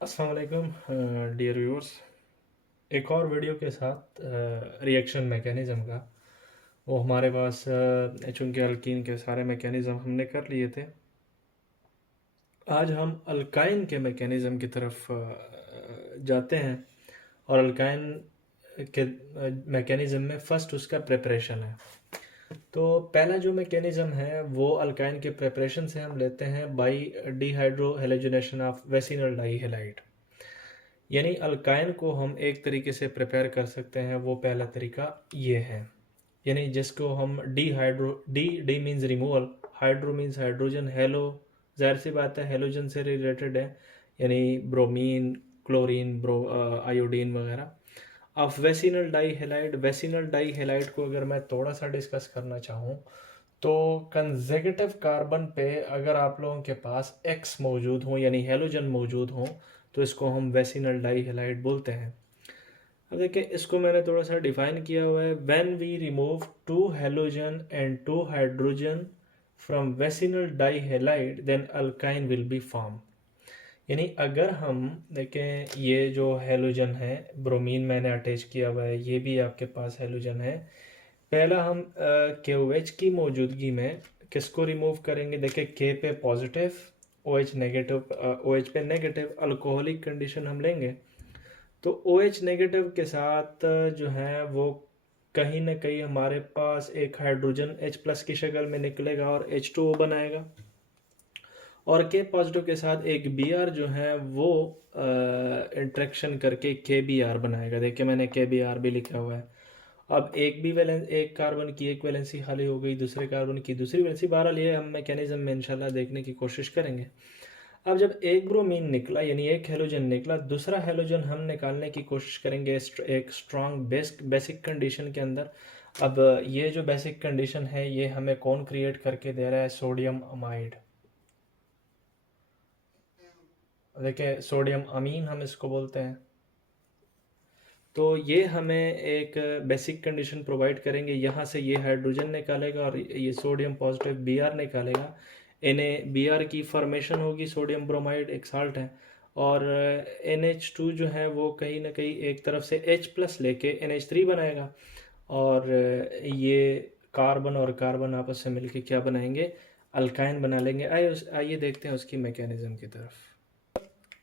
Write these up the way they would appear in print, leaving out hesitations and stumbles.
अस्सलाम वालेकुम dear viewers. एक और वीडियो के साथ रिएक्शन मैकेनिज़्म का। वो हमारे पास चूँकि अल्कीन के सारे मैकेनिज़्म हमने कर लिए थे। आज हम अल्काइन के मैकेनिज़्म की तरफ जाते हैं और अल्काइन के मैकेनिज़्म में फ़र्स्ट उसका प्रिपरेशन है। तो पहला जो मैकेनिज़्म है वो अल्काइन के प्रिपरेशन से हम लेते हैं by dehydrohalogenation of vicinal dihalide. यानी अल्काइन को हम एक तरीके से प्रिपेयर कर सकते हैं, वो पहला तरीका ये है। यानी जिसको हम D means removal, hydro means hydrogen, hello जाहिर सी बात है हेलोजन से रिलेटेड है, यानी ब्रोमीन, क्लोरीन, आयोडीन वगैरह। अब वेसिनल डाई हेलाइड को अगर मैं थोड़ा सा डिस्कस करना चाहूँ तो कंसेक्यूटिव कार्बन पे अगर आप लोगों के पास एक्स मौजूद हो यानी हेलोजन मौजूद हो तो इसको हम वेसिनल डाई हेलाइड बोलते हैं। अब देखिए इसको मैंने थोड़ा सा डिफाइन किया हुआ है। When we remove two halogen and two hydrogen from vicinal dihalide then alkyne will be form. यानी अगर हम देखें ये जो हेलोजन है, ब्रोमीन मैंने अटैच किया हुआ है, ये भी आपके पास हेलोजन है। पहला हम के ओ एच की मौजूदगी में किसको रिमूव करेंगे? देखिए के पे positive, O H negative, O H पे नेगेटिव, अल्कोहलिक कंडीशन हम लेंगे तो ओ एच नेगेटिव के साथ जो है वो कहीं ना कहीं हमारे पास एक हाइड्रोजन एच प्लस की शक्ल में निकलेगा और एच टू ओ बनाएगा। और के पॉजिटिव के साथ एक बी आर जो है वो इंट्रैक्शन करके के बी आर बनाएगा। देखिए मैंने के बी आर भी लिखा हुआ है। अब एक कार्बन की एक वैलेंसी खाली हो गई, दूसरे कार्बन की दूसरी वैलेंसी। बहरहाल ये हम मैकेनिज्म में इंशाल्लाह देखने की कोशिश करेंगे। अब जब एक ब्रोमीन निकला यानी एक हेलोजन निकला, दूसरा हेलोजन हम निकालने की कोशिश करेंगे एक स्ट्रॉन्ग बेसिक कंडीशन के अंदर। अब ये जो बेसिक कंडीशन है ये हमें कौन क्रिएट करके दे रहा है? Sodium amide. देखिए सोडियम अमीन हम इसको बोलते हैं। तो ये हमें एक बेसिक कंडीशन प्रोवाइड करेंगे। यहाँ से ये हाइड्रोजन निकालेगा और ये सोडियम पॉजिटिव बी आर निकालेगा। एन बी आर की फॉर्मेशन होगी, सोडियम ब्रोमाइड एक साल्ट है। और एन एच टू जो है वो कहीं ना कहीं एक तरफ से एच प्लस लेके एन एच थ्री बनाएगा। और ये कार्बन और कार्बन आपस से मिलके क्या बनाएंगे? अल्काइन बना लेंगे। आइए देखते हैं उसकी मैकेनिज्म की तरफ।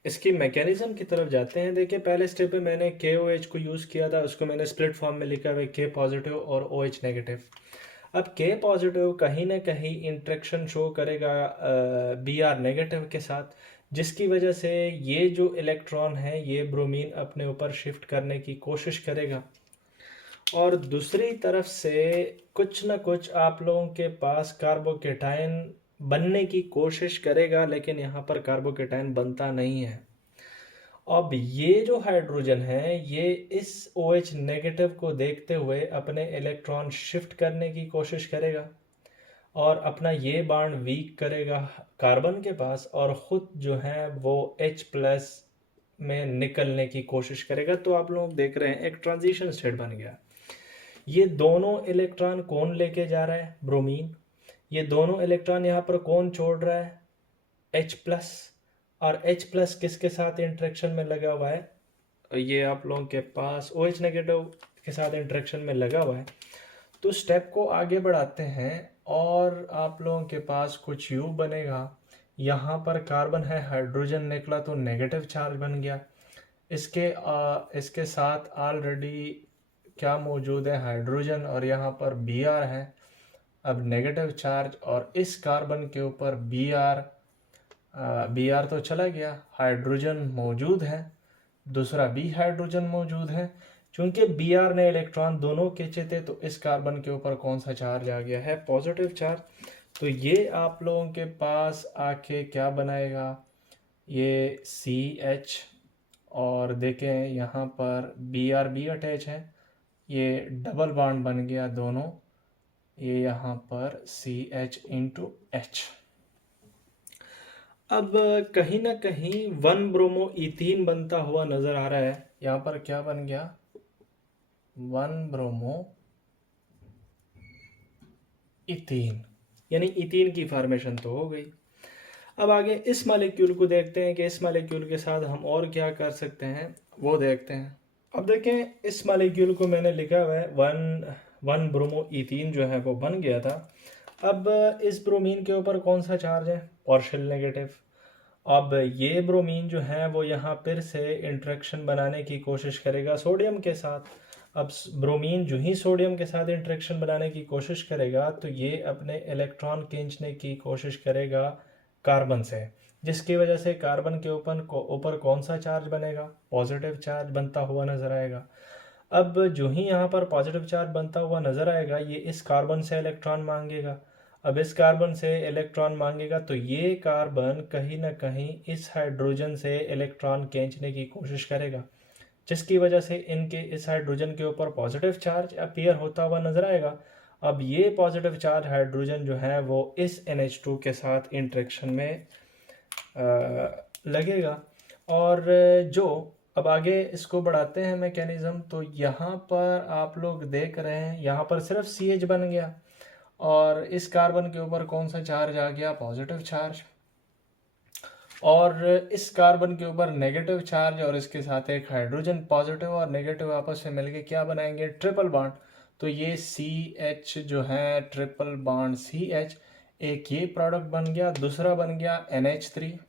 इसकी मैकेनिज्म की तरफ जाते हैं। देखिए पहले स्टेप में मैंने के ओ एच को यूज़ किया था, उसको मैंने स्प्लिट फॉर्म में लिखा हुआ है के पॉजिटिव और ओ एच नेगेटिव। अब के पॉजिटिव कहीं ना कहीं इंट्रैक्शन शो करेगा बी आर नेगेटिव के साथ, जिसकी वजह से ये जो इलेक्ट्रॉन है ये ब्रोमीन अपने ऊपर शिफ्ट करने की कोशिश करेगा। और दूसरी तरफ से कुछ ना कुछ आप लोगों के पास कार्बोकेटाइन बनने की कोशिश करेगा, लेकिन यहाँ पर कार्बोकेटाइन बनता नहीं है। अब ये जो हाइड्रोजन है ये इस OH नेगेटिव को देखते हुए अपने इलेक्ट्रॉन शिफ्ट करने की कोशिश करेगा और अपना ये बॉन्ड वीक करेगा कार्बन के पास और ख़ुद जो है वो H प्लस में निकलने की कोशिश करेगा। तो आप लोग देख रहे हैं एक ट्रांजिशन स्टेट बन गया। ये दोनों इलेक्ट्रॉन कौन लेके जा रहा है? ब्रोमीन। ये दोनों इलेक्ट्रॉन यहाँ पर कौन छोड़ रहा है? H plus. और H प्लस किसके साथ इंट्रैक्शन में लगा हुआ है? ये आप लोगों के पास OH नेगेटिव के साथ इंट्रैक्शन में लगा हुआ है। तो स्टेप को आगे बढ़ाते हैं और आप लोगों के पास कुछ यू बनेगा। यहाँ पर कार्बन है, हाइड्रोजन निकला तो नेगेटिव चार्ज बन गया। इसके साथ ऑलरेडी क्या मौजूद है? हाइड्रोजन, और यहाँ पर बी आर है। अब नेगेटिव चार्ज और इस कार्बन के ऊपर बी आर तो चला गया, हाइड्रोजन मौजूद है, दूसरा बी हाइड्रोजन मौजूद है। चूंकि बी आर ने इलेक्ट्रॉन दोनों खींचे थे तो इस कार्बन के ऊपर कौन सा चार्ज आ गया है? Positive charge. तो ये आप लोगों के पास आके क्या बनाएगा? ये सी एच, और देखें यहाँ पर बी आर बी अटैच है, ये डबल बॉन्ड बन गया दोनों। ये यहाँ पर सी एच इंटू एच। अब कहीं ना कहीं वन ब्रोमो इथीन बनता हुआ नजर आ रहा है। यहाँ पर क्या बन गया? वन ब्रोमो इथीन, यानी इथीन की फॉर्मेशन तो हो गई। अब आगे इस मालिक्यूल को देखते हैं कि इस मालिक्यूल के साथ हम और क्या कर सकते हैं, वो देखते हैं। अब देखें, इस मालिक्यूल को मैंने लिखा हुआ है वन ब्रोमो इथीन जो है वो बन गया था। अब इस ब्रोमीन के ऊपर कौन सा चार्ज है, पार्शियल नेगेटिव। अब ये ब्रोमीन जो है वो यहाँ फिर से इंटरेक्शन बनाने की कोशिश करेगा सोडियम के साथ। अब ब्रोमीन जो ही सोडियम के साथ इंटरेक्शन बनाने की कोशिश करेगा तो ये अपने इलेक्ट्रॉन खींचने की कोशिश करेगा कार्बन से, जिसकी वजह से कार्बन के ऊपर कौन सा चार्ज बनेगा, पॉजिटिव चार्ज बनता हुआ नजर आएगा। अब जो ही यहाँ पर पॉजिटिव चार्ज बनता हुआ नजर आएगा, ये इस कार्बन से इलेक्ट्रॉन मांगेगा। अब इस कार्बन से इलेक्ट्रॉन मांगेगा तो ये कार्बन कहीं ना कहीं इस हाइड्रोजन से इलेक्ट्रॉन खींचने की कोशिश करेगा, जिसकी वजह से इनके इस हाइड्रोजन के ऊपर पॉजिटिव चार्ज अपीयर होता हुआ नजर आएगा। अब ये पॉजिटिव चार्ज हाइड्रोजन जो है वो इस NH2 के साथ इंटरेक्शन में लगेगा। और जो अब आगे इसको बढ़ाते हैं मैकेनिज्म, तो यहाँ पर आप लोग देख रहे हैं यहाँ पर सिर्फ CH बन गया और इस कार्बन के ऊपर कौन सा चार्ज आ गया, पॉजिटिव चार्ज। और इस कार्बन के ऊपर नेगेटिव चार्ज और इसके साथ एक हाइड्रोजन, पॉजिटिव और नेगेटिव आपस में मिलके क्या बनाएंगे, ट्रिपल बॉन्ड। तो ये CH जो है ट्रिपल बॉन्ड CH, एक ये प्रोडक्ट बन गया, दूसरा बन गया NH3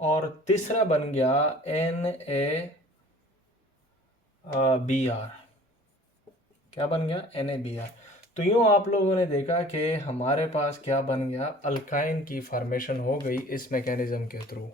और तीसरा बन गया NaBr। क्या बन गया, NaBr। तो यूँ आप लोगों ने देखा कि हमारे पास क्या बन गया, अल्काइन की फॉर्मेशन हो गई इस मैकेनिज्म के थ्रू।